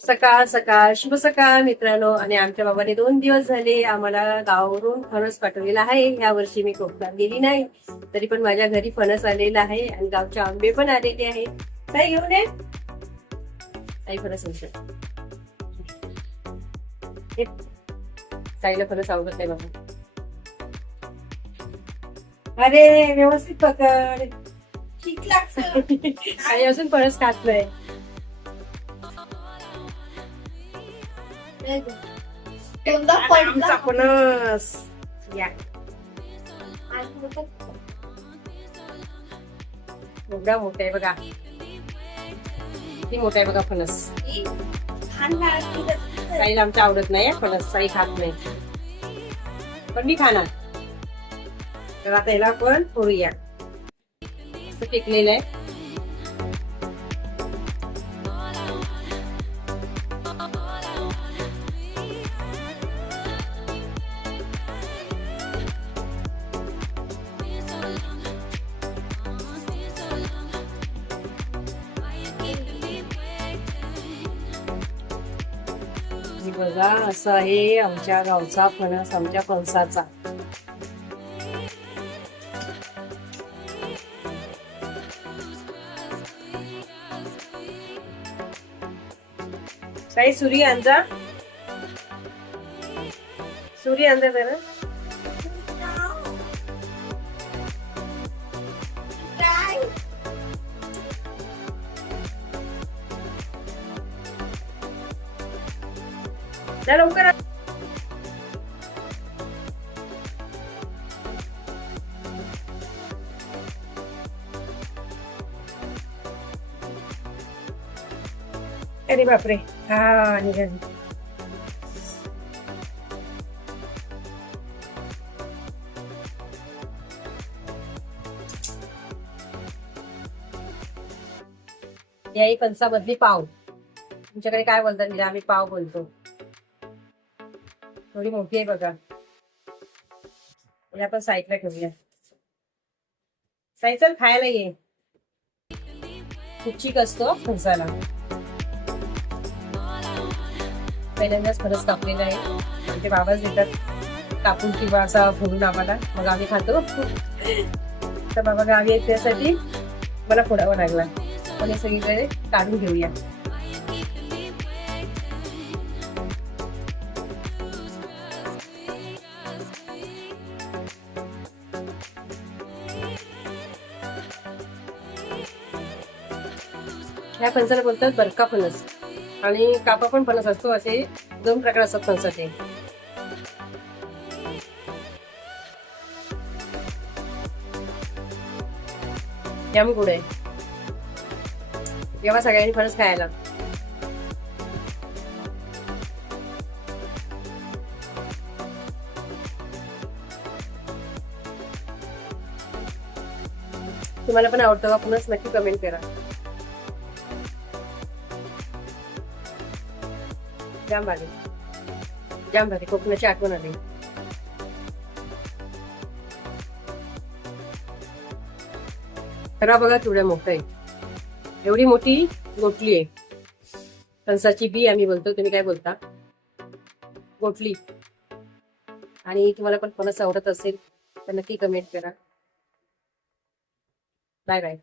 सकाळ सकाळ शुभ सकाळ मित्रांनो. आणि आमच्या बाबाने 2 दिवस झाले आम्हाला गावावरून फणस पाठवलेला आहे. ह्या वर्षी मी कोकणात गेली नाही, तरी पण माझ्या घरी फणस आलेला आहे आणि गावचे आंबे पण आलेले आहे. ताई घेऊन ये ताई फणस. ताईला फणस आवडत नाही बाबा. अरे व्यवस्थित पकड. ठीक लागतं. आणि अजून फणस खातलंय. कोणता पडला? फणस या एवढा मोठा आहे बघा. किती मोठा आहे बघा फणस. ताईला आमच्या आवडत नाही फणस, ताई खात नाही, पण मी खाणार. तर आता याला आपण फोडूया. पिकलेलं आहे. बघा असं आहे आमच्या गावचा फणस, आमच्या फणसाचा. काही सुरी आणजा, सुरी आणजा जरा. लवकर अरे बापरे. हा निघाली. याही फणसामधली पाव. तुमच्याकडे काय बोलतात म्हणजे आम्ही पाव बोलतो. थोडी मोठी आहे बघा. आपण साईडला ठेवूया. साई चल खायला ये. खूप चीक असतो फणसाला. पहिल्यांदाच फणस कापलेला आहे. ते बाबाच देतात कापून किंवा असा फोडून आम्हाला, मग आम्ही खातो. तर बाबा गावी आहेत त्यासाठी मला फोडावा लागला. पण हे सगळीकडे काढून घेऊया. ह्या फणसाला बोलतात बरका फणस आणि कापा पण फणस असतो. असे 2 प्रकार असतात फणसाचे. याम गुड आहे. जेव्हा सगळ्यांनी फणस खायला. तुम्हाला पण आवडतं का फणस? नक्की कमेंट करा. जाम भारी, जाम भारी. कोकणाची आठवण आली. खरा बघा केवढ्या मोठं आहे. एवढी मोठी गोटली आहे. फणसाची बी आम्ही बोलतो, तुम्ही काय बोलता? गोटली. आणि तुम्हाला पण फणस आवडत असेल तर नक्की कमेंट करा. Bye bye.